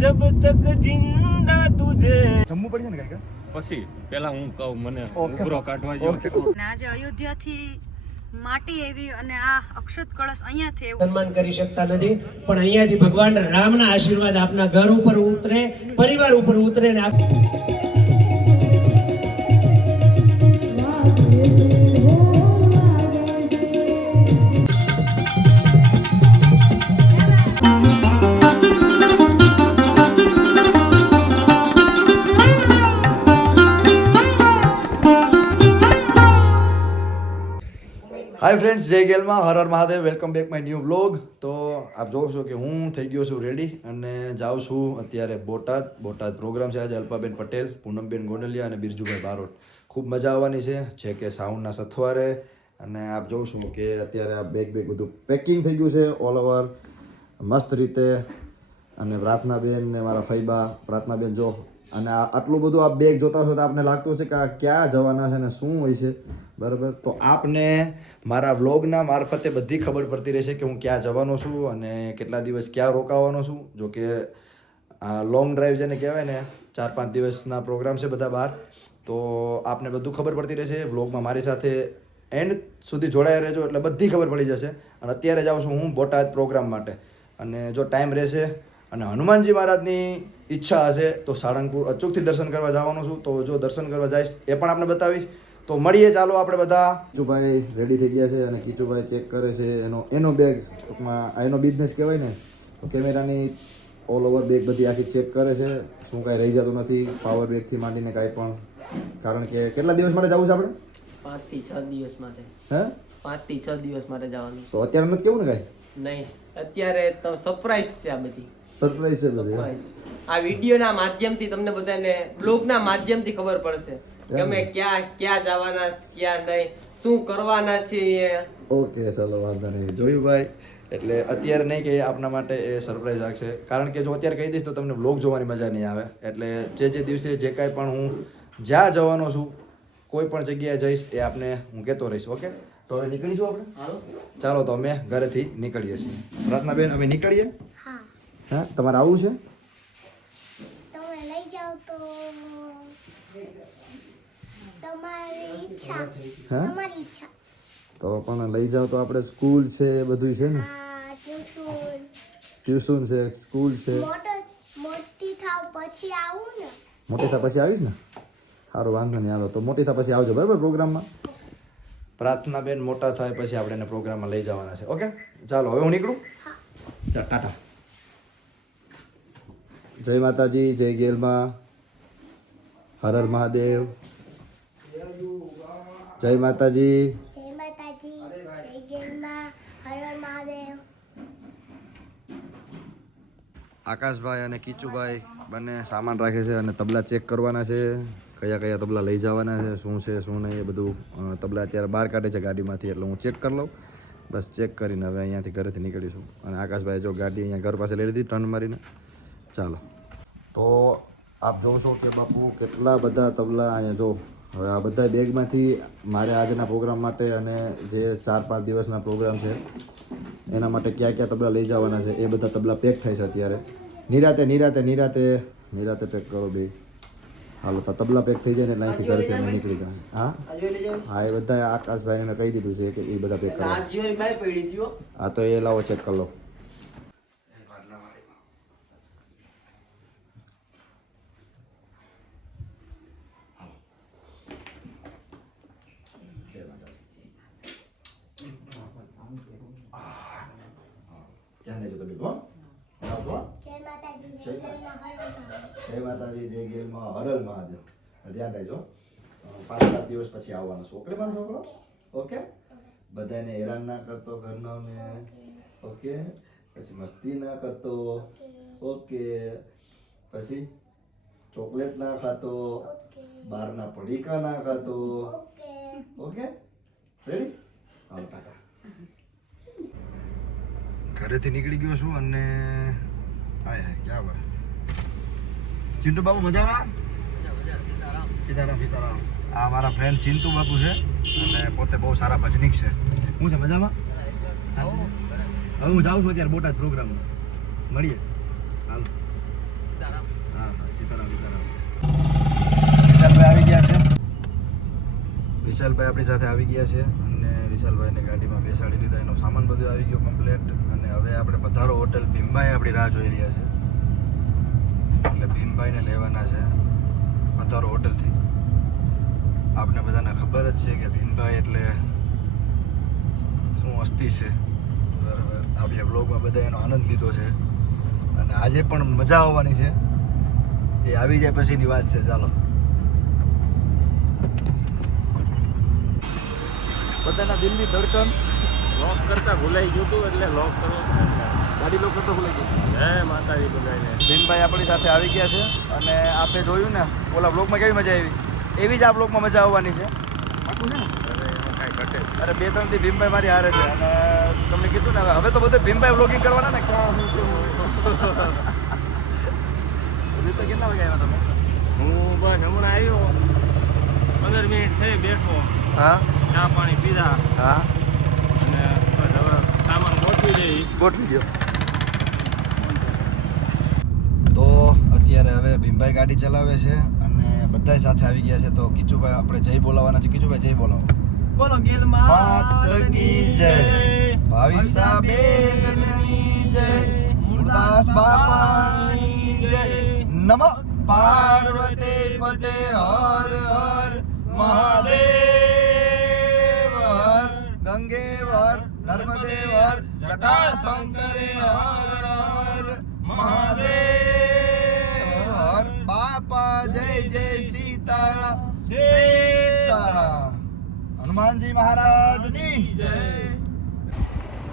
जब तक जिंदा तुझे જમ્મુ પડી છે ને કાકા પછી પેલા હું કહું મને ઉભરો કાઢવા જો આજે અયોધ્યાથી માટી એવી અને આ અક્ષત કળશ અહીંયાથી સન્માન કરી શકતા નથી પણ અહીંયાથી ભગવાન રામના આશીર્વાદ આપના ઘર ઉપર ઉતરે, પરિવાર ઉપર ઉતરે ને હાય ફ્રેન્ડ્સ, જય ગેલમાં Har Har Mahadev. Welcome back my new vlog. તો આપ જોવો છો કે હું થઈ ગયો છું રેડી અને જાઉં છું અત્યારે બોટાદ પ્રોગ્રામ છે આજે. અલ્પાબેન પટેલ, પૂનમબેન ગોંડલિયા અને બિરજુભાઈ બારોટ. ખૂબ મજા આવવાની છે કે સાઉન્ડના સથવારે. અને આપ જોઉં છું કે અત્યારે આ બેગ બધું પેકિંગ થઈ ગયું છે ઓલ ઓવર મસ્ત રીતે. અને પ્રાર્થનાબેન ને મારા ફઈબા પ્રાર્થનાબેન જો અને આટલું બધું આ બેગ જોતા હશો તો આપને લાગતું હશે કે આ ક્યાં જવાના છે અને શું હોય છે, બરાબર. તો આપને મારા વ્લોગના મારફતે બધી ખબર પડતી રહેશે કે હું ક્યાં જવાનો છું અને કેટલા દિવસ ક્યાં રોકાવાનો છું. જો કે આ લોંગ ડ્રાઈવ જેને કહેવાય ને, 4-5 દિવસના પ્રોગ્રામ છે બધા બહાર. તો આપને બધું ખબર પડતી રહેશે વ્લોગમાં. મારી સાથે એન્ડ સુધી જોડાયા રહેજો એટલે બધી ખબર પડી જશે. અને અત્યારે જાઉં છું હું બોટાદ પ્રોગ્રામ માટે. અને જો ટાઈમ રહેશે અને હનુમાનજી મહારાજની ઈચ્છા હશે તો સાળંગપુર અચૂકથી દર્શન કરવા જવાનો છું. તો જો દર્શન કરવા જઈશ એ પણ આપણે બતાવીશ. તો મળીએ ચાલો આપણે બધા. કીચુભાઈ રેડી થઈ ગયા છે અને કીચુભાઈ ચેક કરે છે એનો બેગ. ટૂંકમાં એનો બિઝનેસ કહેવાય ને, તો કેમેરાની ઓલ ઓવર બેગ બધી આખી ચેક કરે છે. શું કાંઈ રહી જતું નથી, પાવર બેગથી માંડીને કાંઈ પણ. કારણ કે કેટલા દિવસ માટે જવું છે આપણે? 5 થી 6 દિવસ માટે. હે 5 થી 6 દિવસ માટે જવાનું. તો અત્યારે નથી કેવું ને કાંઈ? નહીં, અત્યારે તો સરપ્રાઈઝ છે. આ બધી સરપ્રાઈઝ છે બધી. સરપ્રાઈઝ આ વિડીયોના માધ્યમથી તમને બધાને બ્લોગના માધ્યમથી ખબર પડશે કે અમે ક્યાં જવાના, ક્યાં નહીં, શું કરવાના છીએ. ઓકે, ચાલો વાંધો નહીં. જોયું ભાઈ, એટલે અત્યારે નહીં કે આપના માટે એ સરપ્રાઈઝ રાખશે. કારણ કે જો અત્યારે કહી દઈશ તો તમને વ્લોગ જોવાની મજા નહીં આવે. એટલે જે દિવસે જે કાંઈ પણ હું જ્યાં જવાનો છું, કોઈ પણ જગ્યાએ જઈશ એ આપને હું કહેતો રહીશ. ઓકે, તો હવે નીકળીશું આપણે. ચાલો તો અમે ઘરેથી નીકળીએ છીએ. પ્રાર્થનાબેન, અમે નીકળીએ. હા, તમારે આવું છે? તમે લઈ જાઓ તો તમારી ઈચ્છા. હા, તમારી ઈચ્છા. તો પણ લઈ જાઓ તો આપણે સ્કૂલ છે બધું છે ને, ટ્યુશન છે, સ્કૂલ છે. મોટી થાવ પછી આવું ને. મોટી થા પછી આવીશ ને? સારું, વાંધો નહીં. હાલો તો મોટી થા પછી આવજો, બરાબર, પ્રોગ્રામમાં. પ્રાર્થનાબેન મોટા થાય પછી આપણે એને પ્રોગ્રામમાં લઈ જવાના છે. ઓકે, ચાલો હવે હું નીકળું. ચાલ, ટાટા. જય માતાજી, જય ગેલમાં, હર હર મહાદેવ. જય માતાજી. જય માતાજી, જય ગેલમાં, હર હર મહાદેવ. આકાશભાઈ અને કીચુભાઈ બંને સામાન રાખે છે અને તબલા ચેક કરવાના છે. કયા તબલા લઈ જવાના છે, શું છે શું નહીં, એ બધું તબલા અત્યારે બહાર કાઢે છે ગાડીમાંથી. એટલે હું ચેક કરી લઉં. બસ ચેક કરીને હવે અહીંયાથી ઘરેથી નીકળીશું. અને આકાશભાઈ જો ગાડી અહીંયા ઘર પાસે લઈ લીધી ટર્ન મારીને. ચાલો, તો આપ જોવો છો કે બાપુ કેટલા બધા તબલા અહીંયા જો. હવે આ બધા બેગમાંથી મારે આજના પ્રોગ્રામ માટે અને જે 4-5 દિવસના પ્રોગ્રામ છે એના માટે ક્યાં તબલા લઈ જવાના છે એ બધા તબલા પેક થાય છે અત્યારે. નિરાતે પેક કરો બે. હાલો, તો તબલા પેક થઈ જાય ને એટલે અહીંથી ઘરેથી અમે નીકળી જાય. હા, એ બધા આકાશભાઈને કહી દીધું છે કે એ બધા પેક કરો. હા, તો એ લાવો ચેક કરી લો. જય માતાજી, જય ગેલમાં, હર હર મહાદેવ. ધ્યાન રાખજો. 5-7 દિવસ પછી આવવાનો છું. ઓકે મારો છોકરો? ઓકે, બધાને હેરાન ના કરતો ઘરનાને. ઓકે, પછી મસ્તી ના કરતો. ઓકે, પછી ચોકલેટ ના ખાતો, બહારના પડીકા ના ખાતો. Okay, ready? હાલો, ટાટા. ઘરેથી નીકળી ગયો છું અને હાય ક્યાં વાત. ચિંટુ બાપુ મજામાં? સીતારામ. આ મારા ફ્રેન્ડ ચિંટુ બાપુ છે અને પોતે બહુ સારા ભજનીક છે. હું છે મજામાં? હવે હું જાઉં છું અત્યારે બોટાદ પ્રોગ્રામમાં. મળીએ. હાલો. હા સીતારામ વિશાલભાઈ આવી ગયા છે. વિશાલભાઈ આપણી સાથે આવી ગયા છે અને વિશાલભાઈને ગાડીમાં બેસાડી લીધા. એનો સામાન બધું આવી ગયો કમ્પ્લીટ. અને હવે આપણે પધારો હોટલ ભીમભાઈ આપણી રાહ જોઈ રહ્યા છે. એટલે ભીમભાઈને લેવાના છે પધારો હોટલથી. આપને બધાને ખબર જ છે કે ભીમભાઈ એટલે શું હસ્તી છે. બરાબર, આપણે બ્લોગમાં બધા એનો આનંદ લીધો છે અને આજે પણ મજા આવવાની છે. એ આવી જાય પછીની વાત છે. ચાલો બધાના દિલની ધડકન લોક કરતા ભૂલાઈ ગયું હતું એટલે લોક કરવો ગાડી લોકો તો ભૂલાઈ ગઈ. હે માતાજી બધાને. ભીમભાઈ આપણી સાથે આવી ગયા છે અને આપણે જોયું ને ઓલા બ્લોગમાં કેવી મજા આવી એવી જ આ બ્લોગમાં મજા આવવાની છે. પાકું છે ને? અરે એમાં કાંઈ ઘટે જ. અરે 2-3 થી ભીમભાઈ મારી હારે છે અને તમને કીધું ને હવે તો બધું ભીમભાઈ બ્લોગિંગ કરવાના ને. ક્યાં હું છે ભીમભાઈ કેટલા વાગે આવ્યા તમે? હું બસ હમણાં આવ્યો 15 મિનિટ થઈ બેઠો, હા ચા પાણી પીધા હા અને બસ હવે સામાન ગોઠવી દઈ. ગોઠવી દો. તો અત્યારે હવે ભીમભાઈ ગાડી ચલાવે છે અને બધા સાથે આવી ગયા છે. તો કિચુભાઈ આપણે જય બોલાવવાના છે. કિચુભાઈ જય બોલાવો. બોલો ગેલમાં માત્ર કી જય, ભાવિસાબેનની જય, મુરદાસ બાપાની જય, નમઃ પાર્વતી પતે હર હર મહાદેવ હર ગંગેવર નર્મદેવર જટાશંકરે હર હર મહાદેવ હર બાપા જય જય સીતારામ સીતારામ હનુમાનજી મહારાજની જય.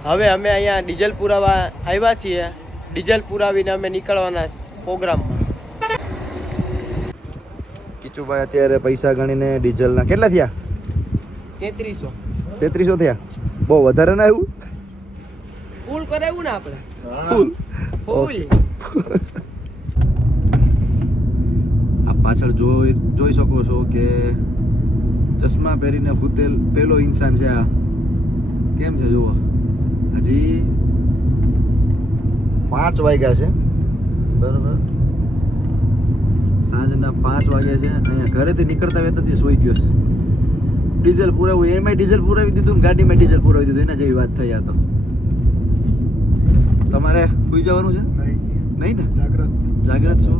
હવે અમે અહીંયા ડીઝલ પુરાવા આવ્યા છીએ. ડીઝલ પુરાવીને અમે નીકળવાના પ્રોગ્રામમાં. કિચુભાઈ અત્યારે પૈસા ગણીને ડીઝલના કેટલા થયા? 3300 3300 થયા. બહુ વધારે ના આવ્યું? ફૂલ કરાવ્યું ને આપણે. ફૂલ ફૂલ. આ પાછળ જોઈ શકો છો કે ચશ્મા પહેરીને ફૂટેલ પેલો ઇન્સાન છે આ. કેમ છે જુઓ. હજી 5 વાગ્યા છે. બરાબર, સાંજના 5 વાગ્યા છે. અહીંયા ઘરેથી નીકળતા વેતથી સૂઈ ગયો છે. ડીઝલ પુરાવું એમાંય ડીઝલ પુરાવી દીધું ને ગાડીમાં ડીઝલ પુરાવી દીધું. એના જેવી વાત થઈ. આ તો તમારે સુઈ જવાનું છે? નહીં ને? જાગ્રત છો?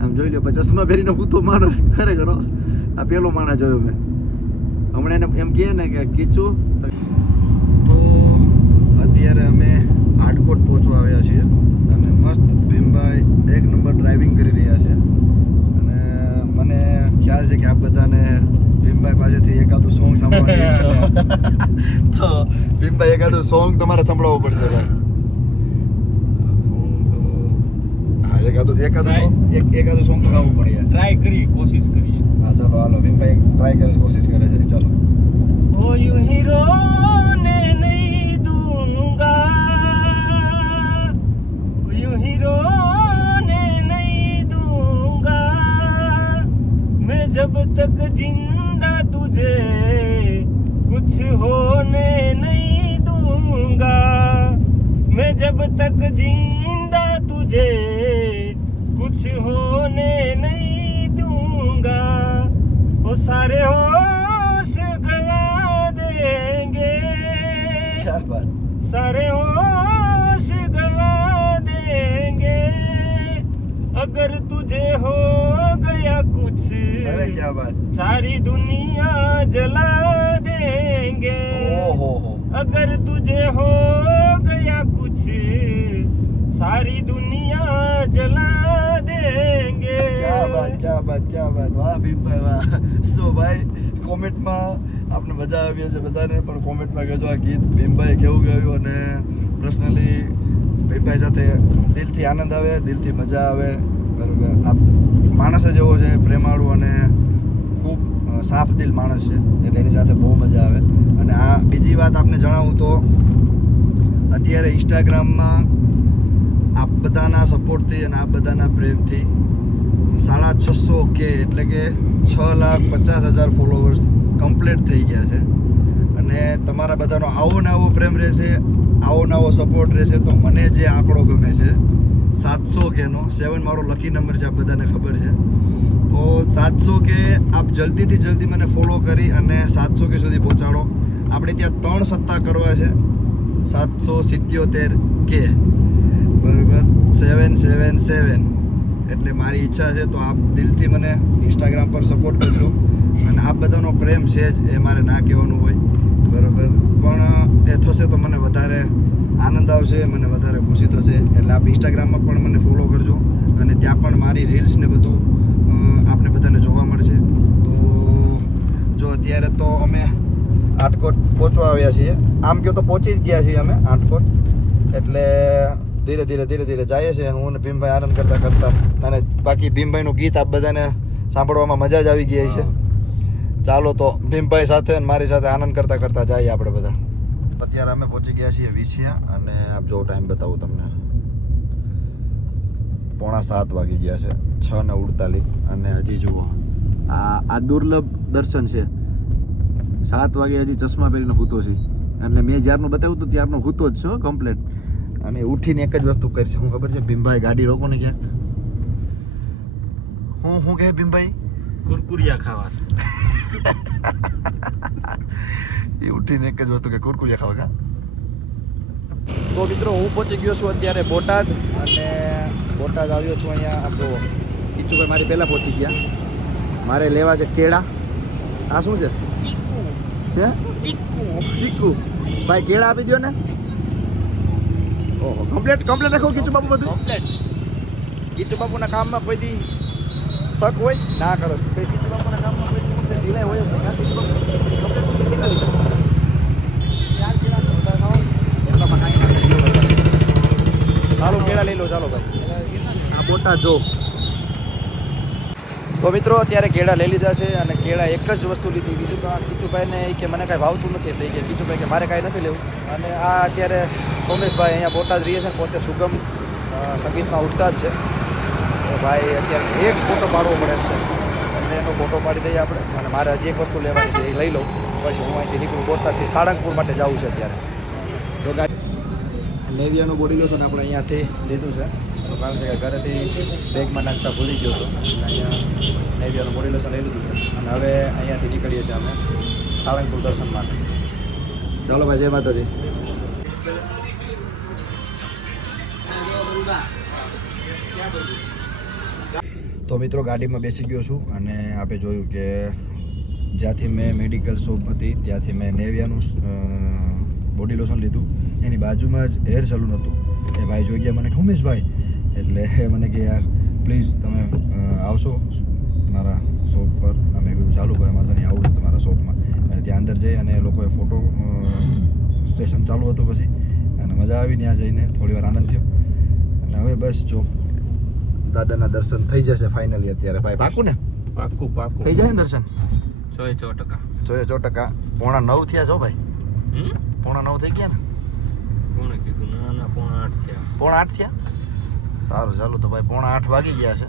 આમ જોઈ લો. પછી ચશ્મા પહેરીને હું તો માણસ ખરેખર આ પેલો માણસ જોયો મેં હમણાં. એને એમ કહે ને કે કીચું. તો અત્યારે અમે આટકોટ પહોંચવા આવ્યા છીએ અને મસ્ત ભીમભાઈ 1 નંબર ડ્રાઇવિંગ કરી રહ્યા છે. અને મને ખ્યાલ છે કે આપ બધાને ભીમભાઈ પાસેથી એકાદું સોંગ સાંભળવાની ઈચ્છા. તો ભીમભાઈ એકાદું સોંગ તમારે સંભળાવવું પડશે ભાઈ. હા એકાદું સોંગ તો ગાવું પડે યાર. ટ્રાય કરીએ, કોશિશ કરીએ. હા ચાલો હાલો. ભીમભાઈ ટ્રાય કરે છે, કોશિશ કરે છે. ચાલો. ओ यूं ही रोने नहीं दूंगा, यूं ही रोने नहीं दूंगा, मैं जब तक जिंदा तुझे कुछ होने नहीं दूंगा, मैं जब तक जिंदा तुझे कुछ होने नहीं दूंगा, वो सारे होश गवा देंगे, क्या बात. सारे होश गवा देंगे, अगर तुझे हो गया कुछ, अरे क्या बात. सारी दुनिया जला देंगे, ओहो. अगर तुझे हो गया कुछ, सारी दुनिया जला देंगे. क्या બાત, क्या બાત, क्या બાત. વાહ ભીમભાઈ વાહ. સો ભાઈ કોમેન્ટમાં આપને મજા આવી હશે બધાને, પણ કોમેન્ટમાં કહેજો આ ગીત ભીમભાઈ કેવું ગાયું. અને પર્સનલી ભીમભાઈ સાથે દિલથી આનંદ આવે, દિલથી મજા આવે. બરાબર. આ માણસ જ એવો છે, પ્રેમાળુ અને ખૂબ સાફ દિલ માણસ છે, એટલે એની સાથે બહુ મજા આવે. અને આ બીજી વાત આપને જણાવું તો અત્યારે ઇન્સ્ટાગ્રામમાં આપ બધાના સપોર્ટથી અને આપ બધાના પ્રેમથી 650K એટલે કે 6,50,000 ફોલોવર્સ કમ્પ્લીટ થઈ ગયા છે. અને તમારા બધાનો આવો ને આવો પ્રેમ રહેશે, આવો નવો સપોર્ટ રહેશે, તો મને જે આંકડો ગમે છે 700 Kનો 7 મારો લકી નંબર છે, આપ બધાને ખબર છે. તો 700 K આપ જલ્દીથી જલ્દી મને ફોલો કરી અને 700 K સુધી પહોંચાડો. આપણે ત્યાં 3 સત્તા કરવા છે. 777 K બરાબર 777. એટલે મારી ઈચ્છા છે તો આપ દિલથી મને ઇન્સ્ટાગ્રામ પર સપોર્ટ કરજો. અને આપ બધાનો પ્રેમ છે જ, એ મારે ના કહેવાનું હોય બરાબર, પણ એ થશે તો મને વધારે આનંદ આવશે, મને વધારે ખુશી થશે. એટલે આપ ઇન્સ્ટાગ્રામમાં પણ મને ફોલો કરજો અને ત્યાં પણ મારી રીલ્સ ને બધું આપને બધાને જોવા મળશે. તો જો અત્યારે તો અમે આટકોટ પહોંચવા આવ્યા છીએ. આમ કહો તો પહોંચી જ ગયા છીએ અમે આટકોટ. એટલે ધીરે ધીરે જઈએ છીએ. હું ને ભીમભાઈ આનંદ કરતા અને બાકી ભીમભાઈનું ગીત આપ બધાને સાંભળવામાં મજા જ આવી ગઈ છે. ચાલો તો ભીમભાઈ સાથે અને મારી સાથે આનંદ કરતા જઈએ આપણે બધા. અત્યારે અમે પહોંચી ગયા છીએ વિસિયા અને આપ જો ટાઈમ બતાવું તમને, 6:45 વાગી ગયા છે, 6:49. અને હજી જુઓ આ દુર્લભ દર્શન છે. 7 વાગે હજી ચશ્મા પહેરીને હૂતો છે. અને મેં જ્યારનું બતાવ્યું હતું ત્યારનો હૂતો જ છો કમ્પ્લેટ. અને ઉઠીને એક જ વસ્તુ કરશે, શું ખબર છે ભીમભાઈ? ગાડી રોકો ને ક્યાંક. હું કહે ભીમભાઈ? કુરકુરિયા ખાવા. એ ઉઠીને એક જ વસ્તુ કે કુરકુરિયા ખાવા કા. તો મિત્રો હું પહોંચી ગયો છું અત્યારે બોટાદ. અને બોટાદ આવ્યો છું અહીંયા. આપ જુઓ કિચ્ચુભાઈ મારી પહેલાં પહોંચી ગયા. મારે લેવા છે કેળા. આ શું છે? ચીકુ. ભાઈ કેળા આપી દો ને. ઓહો કમ્પ્લેટ રાખો કિચ્ચુ બાપુ બધું કમ્પ્લેટ. કિચ્ચુ બાપુના કામમાં કોઈ દી શક હોય ના કરો. કિચ્ચુ બાપુના કામમાં કોઈ દી ઢીલાઈ હોય જ નહીં. ચાલો કેળા લઈ લો. ચાલો ભાઈ આ બોટાદ જો. તો મિત્રો અત્યારે કેળા લઈ લીધા છે. અને કેળા એક જ વસ્તુ લીધી. બીજું તો આ કિચુભાઈને કે મને કાંઈ ભાવતું નથી એટલે કે કિચુભાઈ કે મારે કાંઈ નથી લેવું. અને આ અત્યારે સોમેશભાઈ અહીંયા બોટાદ રહીએ છે, પોતે સુગમ સંગીતમાં ઉસ્તાદ છે. તો ભાઈ અત્યારે એક ફોટો પાડવો પડે એમ છે. એટલે એનો ફોટો પાડી દઈએ આપણે. અને મારે હજી એક વસ્તુ લેવાની છે, એ લઈ લઉં. પછી હું અહીંથી નીકળું. બોટાદથી સાળંગપુર માટે જવું છે અત્યારે. તો નેવિયાનું બોડી લોશન આપણે અહીંયાથી લીધું છે. તો કારણ છે કે ઘરેથી બેગમાં નાખતા ભૂલી ગયો હતો. અહીંયા નેવિયાનું બોડી લોશન લઈ લીધું છે. અને હવે અહીંયાથી નીકળીએ છીએ અમે સાળંગપુર દર્શન માટે. ચાલો ભાઈ, જય માતાજી. તો મિત્રો ગાડીમાં બેસી ગયો છું. અને આપણે જોયું કે જ્યાંથી મેં મેડિકલ શોપ હતી ત્યાંથી મેં નેવિયાનું બોડી લોશન લીધું. એની બાજુમાં જ હેર સલૂન હતું. એ ભાઈ જોઈ ગયા મને, ઉમેશભાઈ. એટલે મને કે યાર પ્લીઝ તમે આવશો મારા શોપ પર. અમે કીધું ચાલુ ભાઈ, વાંધો નહીં, આવું છું તમારા શોપમાં. અને ત્યાં અંદર જઈ અને એ લોકોએ ફોટો સ્ટેશન ચાલુ હતું પછી. અને મજા આવી ત્યાં જઈને, થોડી વાર આનંદ થયો. અને હવે બસ જો દાદાના દર્શન થઈ જશે ફાઇનલી અત્યારે. ભાઈ પાકું ને? પાકું થઈ જાય ને દર્શન? 100%. 100%. 8:45 થયા છો ભાઈ. 8:45 થઈ ગયા ને? કોણે કીધું? ના 7:45 થયા. 7:45 થયા? સારું ચાલો તો ભાઈ 7:45 વાગી ગયા છે.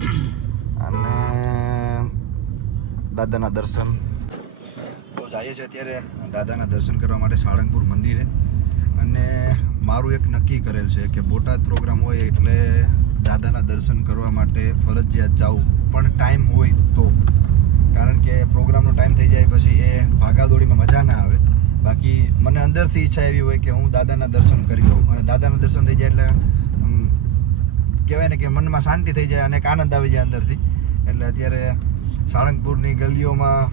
અને દાદાના દર્શન તો જઈએ છીએ અત્યારે દાદાના દર્શન કરવા માટે સાળંગપુર મંદિરે. અને મારું એક નક્કી કરેલ છે કે બોટાદ પ્રોગ્રામ હોય એટલે દાદાના દર્શન કરવા માટે ફરજિયાત જાવું, પણ ટાઈમ હોય તો. કારણ કે પ્રોગ્રામનો ટાઈમ થઈ જાય પછી એ ભાગાદોડીમાં મજા ના આવે. બાકી મને અંદરથી ઈચ્છા એવી હોય કે હું દાદાના દર્શન કરી લઉં. અને દાદાના દર્શન થઈ જાય એટલે કહેવાય ને કે મનમાં શાંતિ થઈ જાય અને એક આનંદ આવી જાય અંદરથી. એટલે અત્યારે સાળંગપુરની ગલીઓમાં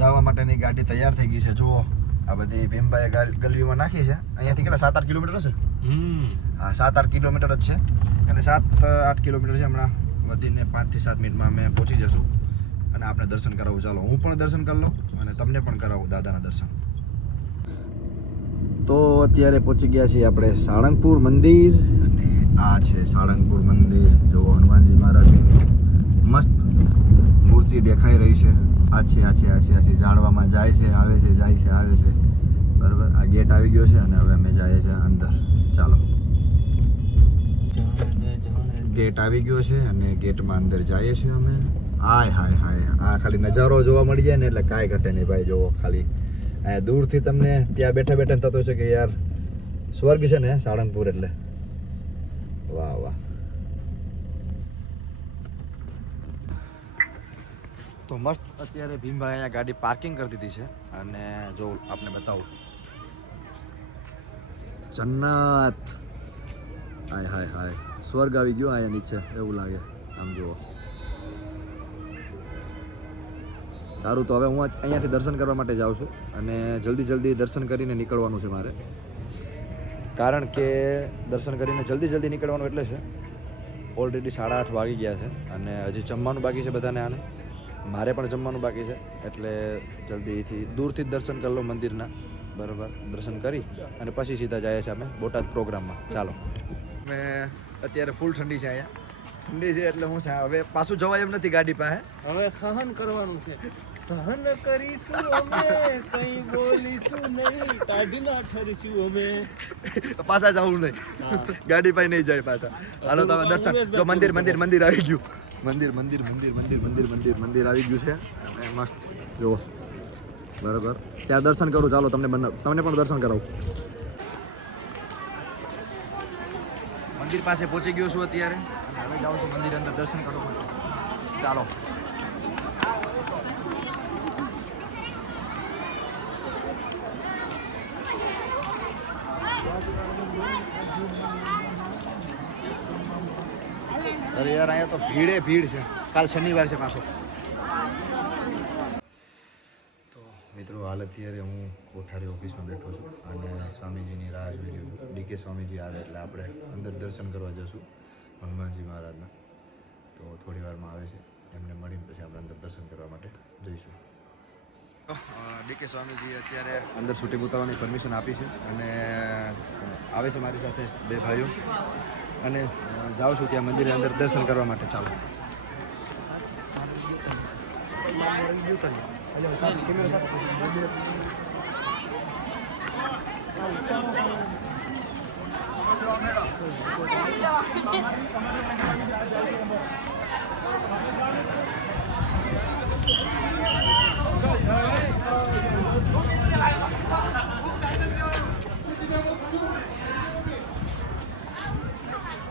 જવા માટેની ગાડી તૈયાર થઈ ગઈ છે. જુઓ આ બધી ભીમભાઈએ ગલીઓમાં નાખી છે. અહીંયાથી કેટલા 7-8 કિલોમીટર હશે? હા 7-8 કિલોમીટર જ છે. એટલે 7-8 કિલોમીટર છે. હમણાં વધીને 5 થી 7 મિનિટમાં અમે પહોંચી જશું. અને આપણે દર્શન કરાવવું. ચાલો હું પણ દર્શન કરી લઉં અને તમને પણ કરાવું દાદાના દર્શન. તો અત્યારે પહોંચી ગયા છીએ આપણે સાળંગપુર મંદિર. અને આ છે સાળંગપુર મંદિર. જો હનુમાનજી મહારાજની મસ્ત મૂર્તિ દેખાઈ રહી છે. આ છે ઝાડવામાં જાય છે, આવે છે, જાય છે, આવે છે. બરાબર. આ ગેટ આવી ગયો છે અને હવે અમે જઈએ છીએ અંદર. ચાલો ગેટ આવી ગયો છે અને ગેટમાં અંદર જઈએ છીએ અમે. હાય આ ખાલી નજારો જોવા મળી જાય ને એટલે કાંઈ ઘટે નહીં ભાઈ. જોવો ખાલી અહીંયા દૂરથી તમને ત્યાં બેઠા થતો હશે કે યાર સ્વર્ગ છે ને સાળંગપુર એટલે. વાહ તો મસ્ત અત્યારે ભીમભાઈ અહીંયા ગાડી પાર્કિંગ કરી દીધી છે અને જો આપને બતાવું જન્નત હાય હાય હાય સ્વર્ગ આવી ગયો અહીંયા નીચે એવું લાગે આમ જુઓ સારું તો હવે હું અહીંયાથી દર્શન કરવા માટે જાઉં છું અને જલ્દી દર્શન કરીને નીકળવાનું છે મારે કારણ કે દર્શન કરીને જલ્દી નીકળવાનું એટલે છે ઓલરેડી 8:30 વાગી ગયા છે અને હજી જમવાનું બાકી છે બધાને આને મારે પણ જમવાનું બાકી છે એટલે જલ્દીથી દૂરથી જ દર્શન કરી લો મંદિરના બરાબર દર્શન કરી અને પછી સીધા જઈએ છીએ અમે બોટાદ પ્રોગ્રામમાં ચાલો અમે અત્યારે ફૂલ ઠંડી છે અહીંયા ઠંડી છે એટલે હું છે હવે પાછું જવાય એમ નથી ગાડી પાસે હવે સહન કરવાનું છે સહન કરીશું અમે કઈ બોલીશું નહીં કાઢી ના ઠરીશું અમે પાછા જવું નહીં ગાડી પાસે નહીં જાય પાછા હાલો તો હવે દર્શન જો મંદિર આવી ગયું મંદિર આવી ગયું છે અને મસ્ત જુઓ બરાબર ત્યાં દર્શન કરું ચાલો તમને પણ દર્શન કરાવું મંદિર પાસે પહોંચી ગયો છું અત્યારે હવે જાઉં છું મંદિર અંદર દર્શન કરું ચાલો અરે યાર અહીંયા તો ભીડ છે કાલ શનિવાર છે પાછો તો મિત્રો હાલ અત્યારે હું કોઠારી ઓફિસમાં બેઠો છું અને સ્વામીજીની રાહ જોઈ રહ્યો છું ડીકે સ્વામીજી આવે એટલે આપણે અંદર દર્શન કરવા જશું હનુમાનજી મહારાજના તો થોડી વારમાં આવે છે એમને મળીને પછી આપણે અંદર દર્શન કરવા માટે જઈશું ડીકે સ્વામીજી અત્યારે અંદર શૂટિંગ ઉતારવાની પરમિશન આપી છે અને આવે છે મારી સાથે 2 ભાઈઓ અને જાઉં છું ત્યાં મંદિરે અંદર દર્શન કરવા માટે ચાલો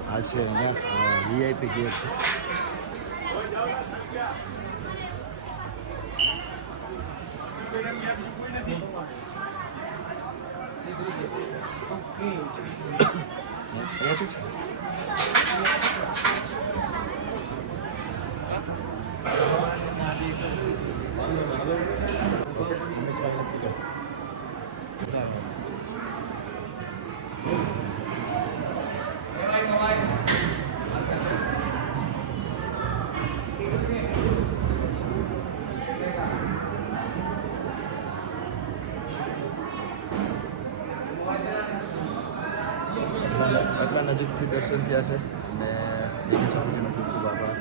આ છે અહીંયા વીઆઈપી ગેટ છે એટલા નજીકથી દર્શન થયા છે અને ડીકે સ્વામીજીનો ખૂબ ખૂબ આભાર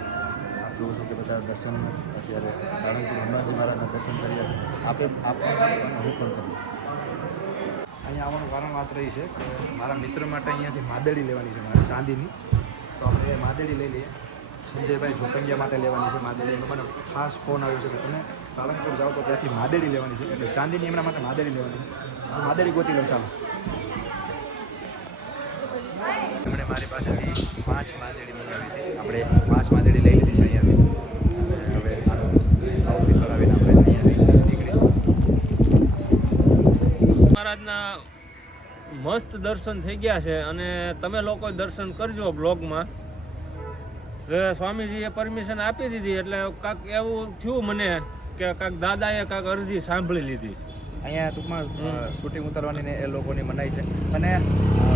આપ જોવો છો કે બધા દર્શન અત્યારે સાળંગપુર હનુમાનજી મહારાજના દર્શન કર્યા છે આપ પણ અને હું પણ કરું અહીંયા આવવાનું કારણ માત્ર એ છે કે મારા મિત્ર માટે અહીંયાથી માદેડી લેવાની છે મારે ચાંદીની તો આપણે માદેડી લઈ લઈએ સંજયભાઈ ઝોપંગિયા માટે લેવાની છે માદેડી એનો મને ખાસ ફોન આવ્યો છે કે તમે સાળંગપુર જાઓ તો ત્યાંથી માદેડી લેવાની છે એટલે ચાંદીની એમના માટે માદેડી લેવાની છે માદેડી ગોતી લઉં ચાલો એમણે મારી પાસેથી 5 માદેડી મંગાવી હતી આપણે 5 માદેડી લઈ લીધી છે અહીંયાથી અને હવે આનો ભાવ કરાવીને આપણે અહીંયાથી નીકળીશું મહારાજના મસ્ત દર્શન થઈ ગયા છે અને તમે લોકો દર્શન કરજો બ્લોગમાં સ્વામીજીએ પરમિશન આપી દીધી એટલે કાંક એવું થયું મને કે કાંક દાદાએ કાંક અરજી સાંભળી લીધી અહીંયા ટૂંકમાં શૂટિંગ ઉતારવાની ને એ લોકોની મનાઈ છે અને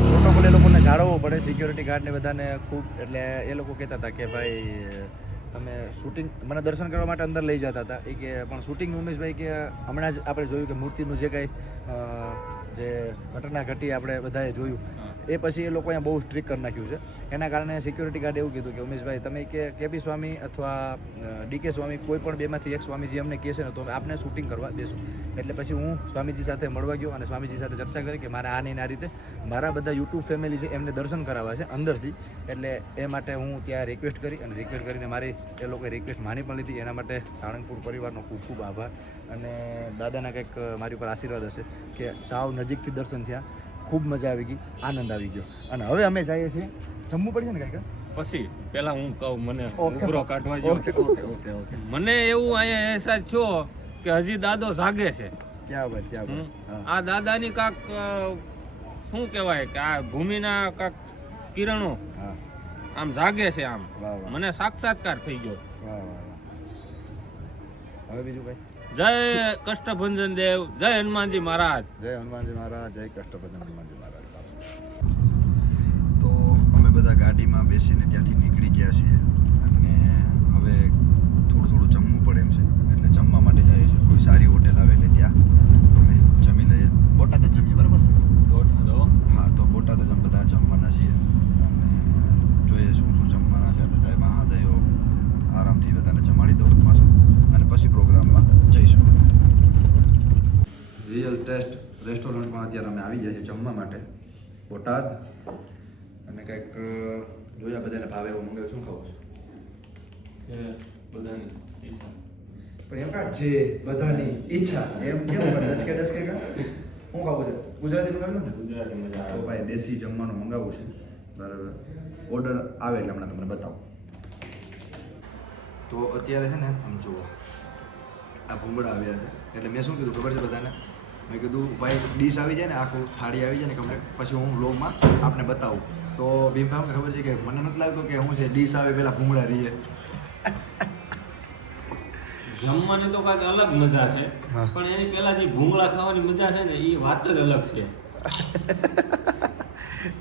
પ્રોટોકોલ એ લોકોને જાળવવો પડે સિક્યોરિટી ગાર્ડને બધાને ખૂબ એટલે એ લોકો કહેતા હતા કે ભાઈ તમે શૂટિંગ મને દર્શન કરવા માટે અંદર લઈ જતા હતા એ કે પણ શૂટિંગ ઉમેશભાઈ કે હમણાં જ આપણે જોયું કે મૂર્તિનું જે કાંઈ જે ઘટના ઘટી આપણે બધાએ જોયું એ પછી એ લોકો અહીંયા બહુ સ્ટ્રિક્ટ કરી નાખ્યું છે એના કારણે સિક્યોરિટી ગાર્ડે એવું કીધું કે ઉમેશભાઈ તમે કે કેપી સ્વામી અથવા ડીકે સ્વામી કોઈ પણ બેમાંથી એક સ્વામીજી અમને કહેશે ને તો આપણે શૂટિંગ કરવા દેશું એટલે પછી હું સ્વામીજી સાથે મળવા ગયો અને સ્વામીજી સાથે ચર્ચા કરી કે મારે આ નહીં આ રીતે મારા બધા યુટ્યુબ ફેમિલી છે એમને દર્શન કરાવવા છે અંદરથી એટલે એ માટે હું ત્યાં રિક્વેસ્ટ કરી અને રિક્વેસ્ટ કરીને મારી એ લોકોએ રિક્વેસ્ટ માની પણ લીધી એના માટે સાળંગપુર પરિવારનો ખૂબ ખૂબ આભાર અને દાદાના કંઈક મારી ઉપર આશીર્વાદ હશે કે સાવ નજીકથી દર્શન થયા ખૂબ મજા આવી ગઈ આનંદ આવી ગયો અને હવે અમે જઈએ છીએ જમવું પડશે ને કાંઈક પછી પેલા હું કહું મને ઓકે. ઉભરો કાઢવા જો ઓકે ઓકે ઓકે ઓકે મને એવું અહીંયા અહેસાસ થયો કે હજી દાદો જાગે છે. ક્યાં વાત ક્યાં હમ. વાત આ દાદાની કાક શું કહેવાય કે આ ભૂમિના કાક કિરણો હા આમ જાગે છે આમ વાહ વાહ મને સાક્ષાત્કાર થઈ ગયો. વાહ વાહ વાહ હવે બીજું કઈ જય કષ્ટભંજન દેવ, જય હનુમાનજી મહારાજ. જય હનુમાનજી મહારાજ, જય કષ્ટભંજન હનુમાનજી મહારાજ. તો અમે બધા ગાડીમાં બેસીને ત્યાંથી નીકળી ગયા છીએ અને હવે થોડું થોડું જમવું પડે એમ છે એટલે જમવા માટે જઈએ છીએ. કોઈ સારી હોટેલ આવે એટલે ત્યાં અમે જમી લઈએ. બોટાદ જ જમીએ બરાબર ને? હા તો બોટાદ જ અમે બધા જમવાના છીએ અને જોઈએ શું શું જમવાના છે. બધા મહાદયો આરામથી બધાને જમાડી દો મસ્ત અને પછી પ્રોગ્રામમાં જઈશું. રિયલ ટેસ્ટ રેસ્ટોરન્ટમાં અત્યારે અમે આવી ગયા છીએ જમવા માટે બોટાદ અને કંઈક જોયા બધાને ભાવે એવું મંગાવ્યું. શું ખાવું છે? પણ એમ કા જે બધાની ઈચ્છા એમ કેમ ડસકે ડસકે કા શું ખાવું છે? ગુજરાતી મંગાવ્યું ને? ગુજરાતી મજા તો ભાઈ દેશી જમવાનું મંગાવવું છે બરાબર. ઓર્ડર આવે એટલે હમણાં તમને બતાવું. તો અત્યારે છે ને આમ જુઓ આ ભૂંગળા આવ્યા છે એટલે મેં શું કીધું ખબર છે બધાને? મેં કીધું ભાઈ ડીશ આવી જાય ને આખું થાળી આવી જાય ને કમ્પ્લીટ પછી હું વ્લોગમાં આપને બતાવું. તો ભીમભાઈ અમને ખબર છે કે મને નથી લાગતું કે હું છે ડીશ આવે પહેલાં ભૂંગળા રહીએ. જમવાની તો કાંઈક અલગ મજા છે હા. પણ એની પહેલા જે ભૂંગળા ખાવાની મજા છે ને એ વાત જ અલગ છે.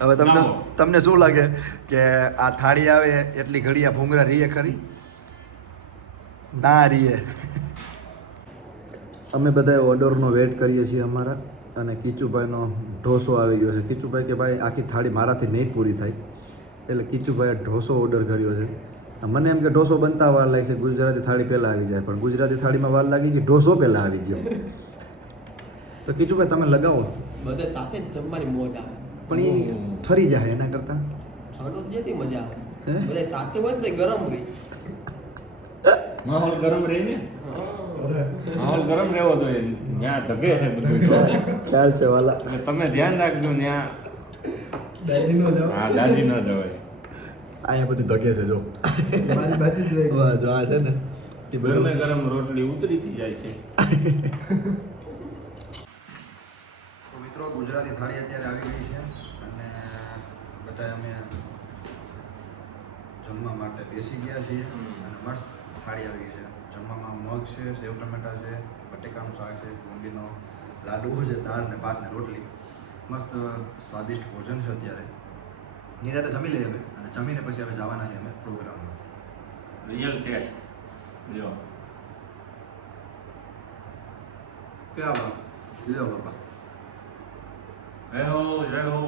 હવે તમને લાવો. તમને શું લાગે કે આ થાળી આવે એટલી ઘડી આ ભૂંગળા રહીએ ખરી? ના રહીએ. અમે બધા ઓર્ડરનો વેટ કરીએ છીએ અમારા અને કીચુભાઈનો ઢોસો આવી ગયો છે. કીચુભાઈ કે ભાઈ આખી થાળી મારાથી નહીં પૂરી થાય એટલે કીચુભાઈએ ઢોસો ઓર્ડર કર્યો છે. મને એમ કે ઢોસો બનતા વાર લાગશે, ગુજરાતી થાળી પહેલાં આવી જાય પણ ગુજરાતી થાળીમાં વાર લાગી ગઈ, ઢોસો પહેલાં આવી ગયો. તો કીચુભાઈ તમે લગાવો બધે સાથે જ જમવાની મોજ આવે. પણ એ ઠરી જાય એના કરતાં. ઠંડુ થઈ જતી મજા આવે. હે? બધા સાથે હોય ને તો ગરમ રહી. માહોલ ગરમ રહે ને, માહોલ ગરમ રહેવો જોઈએ. ત્યાં ધગે છે બધું ખ્યાલ છે વાલા. એટલે તમે ધ્યાન રાખજો ત્યાં હા દાજી ન જવાય. અહીંયા બધું ધગે છે જો મારી બાજુ જ રહી જો આ છે ને તે ગરમે ગરમ રોટલી ઉતરીથી જાય છે. તો મિત્રો ગુજરાતી થાળી અત્યારે આવી ગઈ છે અને બધા અમે જમવા માટે બેસી ગયા છીએ અને મસ્ત થાળી આવી ગઈ છે. જમવામાં મગ છે, સેવ ટમેટા છે, બટેકાનું શાક છે, કોંબીનો લાડવો છે, દાળ ને ભાત ને રોટલી. મસ્ત સ્વાદિષ્ટ ભોજન છે. અત્યારે નિરાતે જમી લઈએ અમે અને જમીને પછી હવે જવાના છીએ અમે પ્રોગ્રામમાં. રિયલ ટેસ્ટ જો ક્યાં બાપ લ્યો બાપા. જય હો જય હો.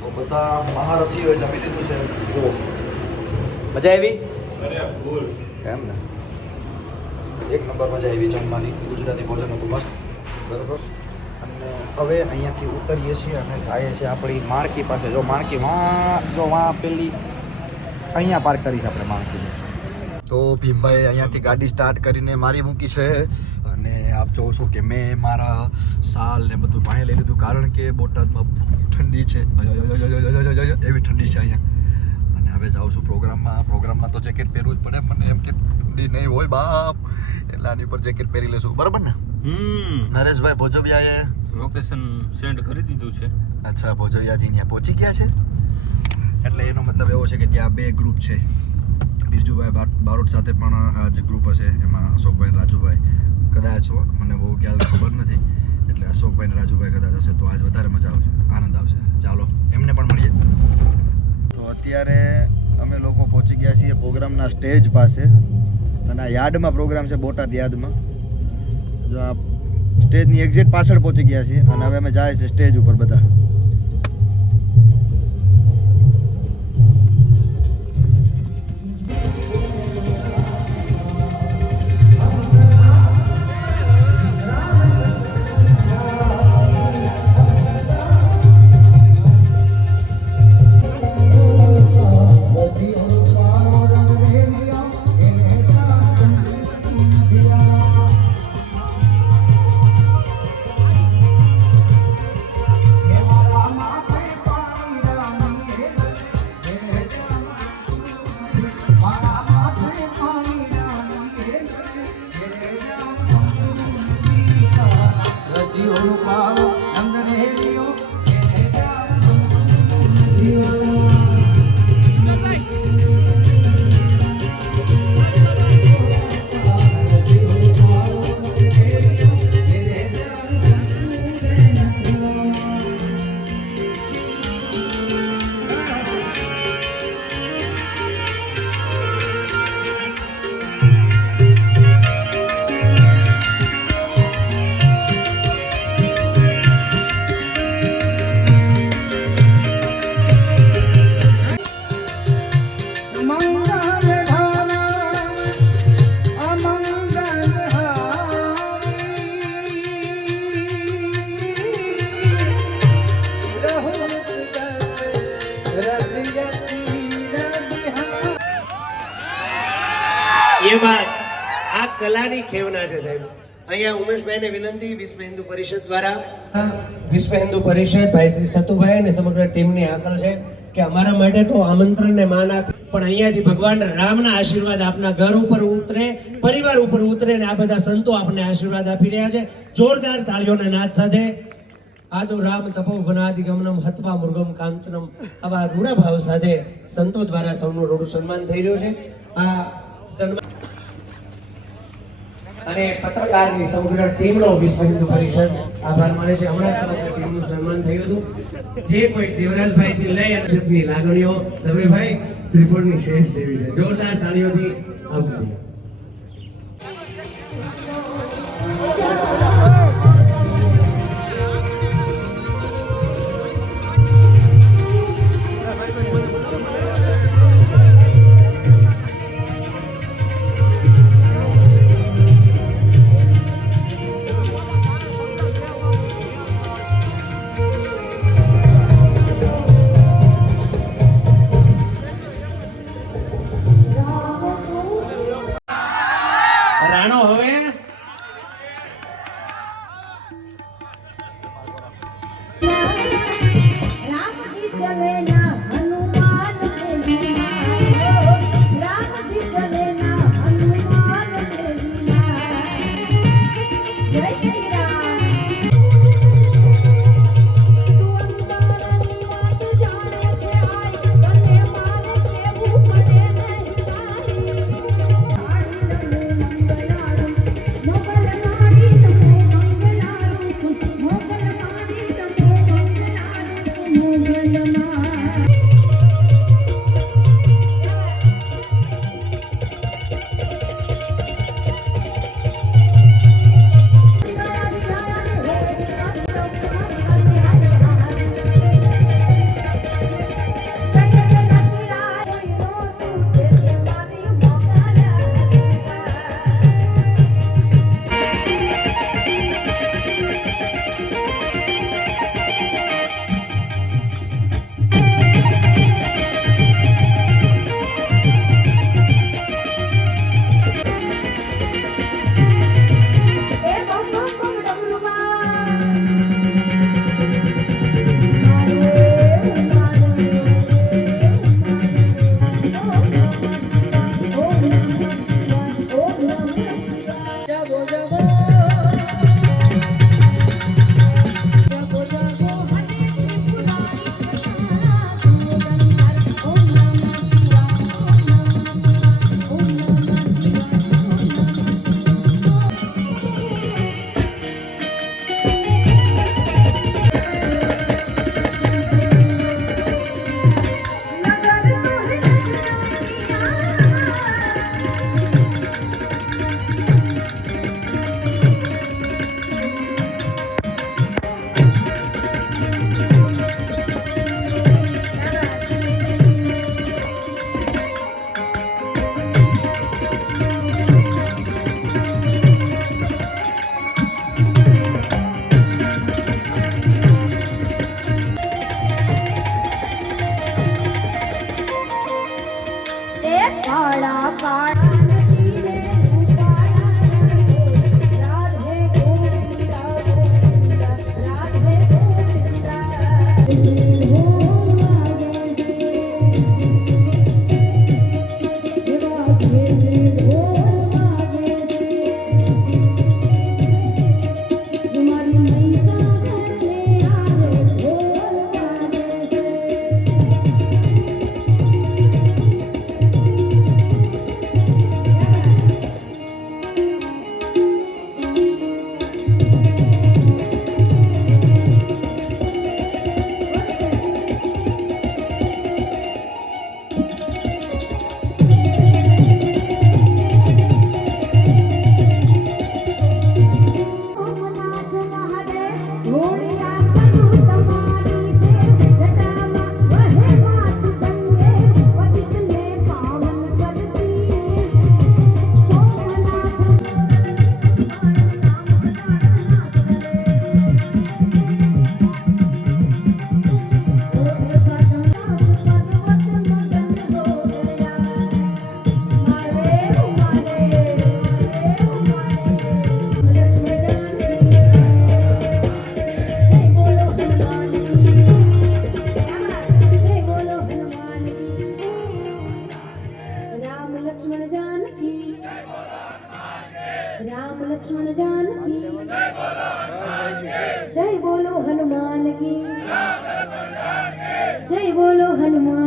તો બધા મહારથીઓએ જમી લીધું છે જો. મજા આવી? અરે ફૂલ એમ ને એક નંબર મજા આવી જમવાની. ગુજરાતી ભોજન હતું મસ્ત બરાબર. અને હવે અહીંયાથી ઉતરીએ છીએ અને જઈએ છીએ આપણી માણકી પાસે. જો માણકી વાં જો વાં પેલી અહીંયા પાર્ક કરી છે આપણે માણકીને. તો ભીમભાઈ અહીંયાથી ગાડી સ્ટાર્ટ કરીને મારી મૂકી છે અને આપ જોવો છો કે મેં મારા શાલ ને બધું પાણી લઈ લીધું કારણ કે બોટાદમાં બહુ ઠંડી છે, એવી ઠંડી છે અહીંયા. અને હવે જાઉં છું પ્રોગ્રામમાં તો જેકેટ પહેરવું જ પડે. મને એમ કે ઠંડી નહીં હોય બાપ એટલે આની પર જેકેટ પહેરી લેશું બરાબર ને? નરેશભાઈ ભોજવિયાએ લોકેશન સેન્ડ કરી દીધું છે. અચ્છા ભોજવિયાજી ત્યાં પહોંચી ગયા છે એટલે એનો મતલબ એવો છે કે ત્યાં બે ગ્રુપ છે. બિરજુભાઈ બારોટ સાથે પણ આ જે ગ્રુપ હશે એમાં અશોકભાઈ રાજુભાઈ કદાચ હો, મને બહુ ખ્યાલ ખબર નથી. એટલે અશોકભાઈ ને રાજુભાઈ કદાચ હશે તો આજ વધારે મજા આવશે, આનંદ આવશે. ચાલો એમને પણ મળીએ. તો અત્યારે અમે લોકો પહોંચી ગયા છીએ પ્રોગ્રામના સ્ટેજ પાસે અને આ યાર્ડમાં પ્રોગ્રામ છે, બોટાદ યાર્ડમાં. જો આ સ્ટેજની એક્ઝેક્ટ પાછળ પહોંચી ગયા છીએ અને હવે અમે જાય છે સ્ટેજ ઉપર બધા. Yeah. એ બાદ આ કલાની ખેવના છે સાહેબ. અહીંયા ઉમેશભાઈને વિનંતી, વિશ્વ હિન્દુ પરિષદ દ્વારા, વિશ્વ હિન્દુ પરિષદ ભાઈ શ્રી સતુભાઈ અને સમગ્ર ટીમની આકલ છે કે અમારા માટે તો આમંત્રણને માન આપ, પણ અહીંયાથી ભગવાન રામના આશીર્વાદ આપના ઘર ઉપર ઉતરે, પરિવાર ઉપર ઉતરે અને આ બધા સંતો આપણને આશીર્વાદ આપી રહ્યા છે. જોરદાર તાળીઓના નાદ સાથે આદો રામ તપો વનાદિ ગમનમ હત્વા મૃગમ કાંચનમ, આવા રૂડા ભાવ સાથે સંતો દ્વારા સૌનું રૂડું સન્માન થઈ રહ્યું છે. આ સન્માન અને પત્રકારની સમગ્ર ટીમનો વિશ્વ હિન્દુ પરિષદ આભાર માને છે. હમણાં સમગ્ર ટીમનું સન્માન થયું હતું. જે કોઈ દેવરાજભાઈ થી લઈ અને ની લાગણીઓ દવેભાઈ શ્રીફળની શેષ જેવી છે. જોરદાર તાળીઓથી આવકારીએ.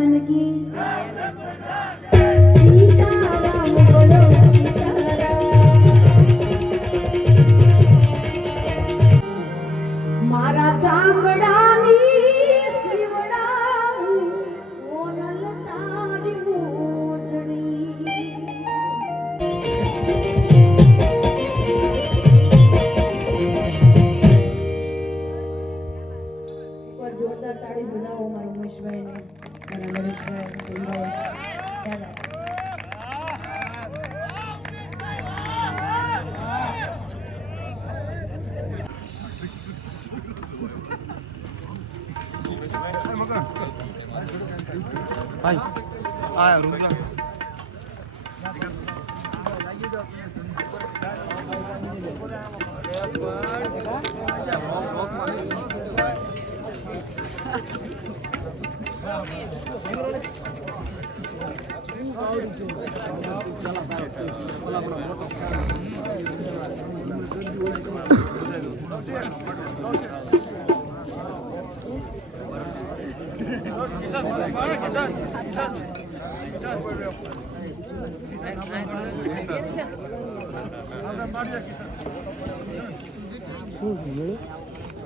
भगवान की सीताराम बोलो सीताराम मारा चामड़ानी सीवड़ाऊं सोनल तारी मोजड़ी जोरदार ताड़ी बजाओ मारो उमेशભાઈ ને મારા નરેશભાઈ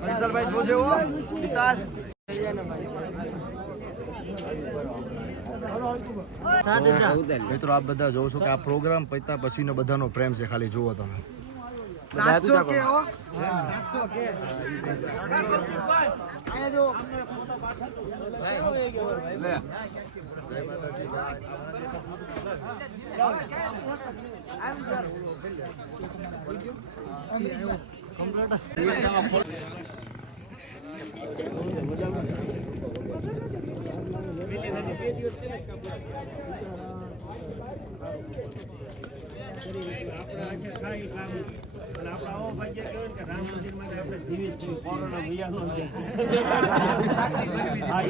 વિશાલભાઈ જોજે હો વિશાલ મિત્રો આપ બધા જોવો છો કે આ પ્રોગ્રામ પત્યા પછીનો બધાનો પ્રેમ છે ખાલી જુઓ તમે 700 કે હો 700 કે આયા જો લે જય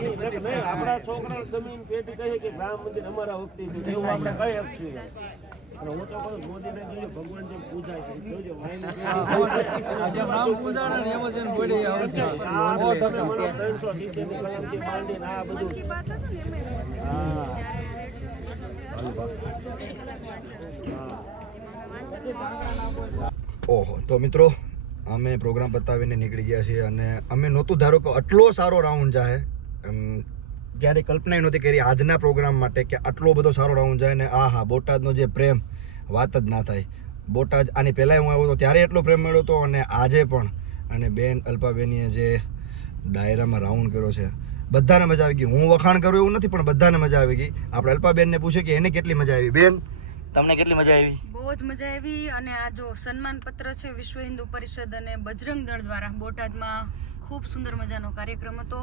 માતાજી ભાઈ આપણા છોકરા જમીન પેટી કહે કે રામ મંદિર અમારા વખતે છે એવું આપણે કહી શકીએ. અને હું તો કહું મોદીને જોઈએ ભગવાન જેમ પૂજાય છે જોજો જેમ રામ પૂજાણે ને એમ જ એને બોડી આવશે. આ તમે મને 370 ની કલમથી માંડીને આ બધું ઓહો તો મિત્રો અમે પ્રોગ્રામ પતાવીને નીકળી ગયા છીએ અને અમે નહોતું ધારો કે આટલો સારો રાઉન્ડ જાય ક્યારે કલ્પના નહોતી કરી આજના પ્રોગ્રામ માટે કે આટલો બધો સારો રાઉન્ડ જાય ને આ હા બોટાદનો જે પ્રેમ વાત જ ના થાય. બોટાદ આની પહેલાં હું આવ્યો હતો ત્યારે એટલો પ્રેમ મળ્યો હતો અને આજે પણ અને બેન અલ્પાબેનીએ જે ડાયરામાં રાઉન્ડ કર્યો છે બધાને મજા આવી ગઈ. હું વખાણ કરું એવું નથી પણ બધાને મજા આવી ગઈ. આપણે અલ્પાબેનને પૂછ્યું કે એને કેટલી મજા આવી. બેન તમને કેટલી મજા આવી? બહુ જ મજા આવી. અને આ જો સન્માન પત્ર છે વિશ્વ હિન્દુ પરિષદ અને બજરંગ દળ દ્વારા બોટાદમાં ખૂબ સુંદર મજાનો કાર્યક્રમ હતો.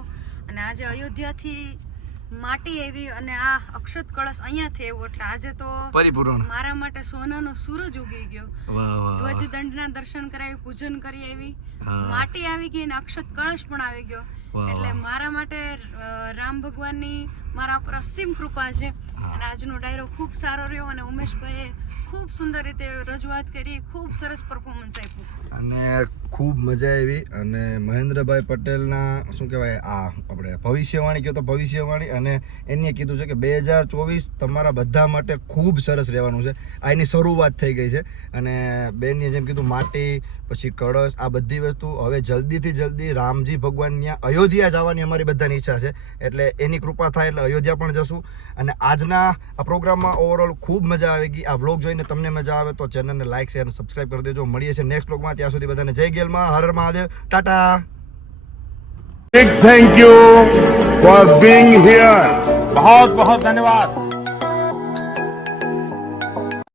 અને આજે અયોધ્યાથી માટી આવી અને આ અક્ષત કળશ અહીંયાથી આવ્યો એટલે આજે તો પરિપૂર્ણ મારા માટે સોનાનો સૂરજ ઉગી ગયો. વાહ વાહ ધ્વજદંડના દર્શન કરાવી, પૂજન કરી આવી, માટી આવી ગઈ અને અક્ષત કળશ પણ આવી ગયો. એટલે મારા માટે રામ ભગવાનની મારા ઉપર અસીમ કૃપા છે. અને આજનો ડાયરો ખૂબ સારો રહ્યો અને ઉમેશભાઈએ ખૂબ સુંદર રીતે રજૂઆત કરી, ખૂબ સરસ પરફોર્મન્સ આપ્યું અને ખૂબ મજા આવી. અને મહેન્દ્રભાઈ પટેલના શું કહેવાય આ આપણે ભવિષ્યવાણી કહો તો ભવિષ્યવાણી અને એની કીધું છે કે 2024 તમારા બધા માટે ખૂબ સરસ રહેવાનું છે. આ એની શરૂઆત થઈ ગઈ છે. અને બેનએ જેમ કીધું માટી પછી કળશ આ બધી વસ્તુ હવે જલ્દીથી જલ્દી રામજી ભગવાન ત્યાં અયોધ્યા જવાની અમારી બધાની ઈચ્છા છે. એટલે એની કૃપા થાય એટલે અયોધ્યા પણ જશું. અને આજના આ પ્રોગ્રામમાં ઓવરઓલ ખૂબ મજા આવી ગઈ. આ વ્લોગ જોઈને તમને મજા આવે તો ચેનલને લાઈક શેર અને સબસ્ક્રાઈબ કરી દેજો. મળીએ છીએ નેક્સ્ટ વ્લોગમાં. ત્યાં સુધી બધાને જય ગેલમાં, Har Har Mahadev, Tata. Big thank you for being here. बहुत बहुत धन्यवाद.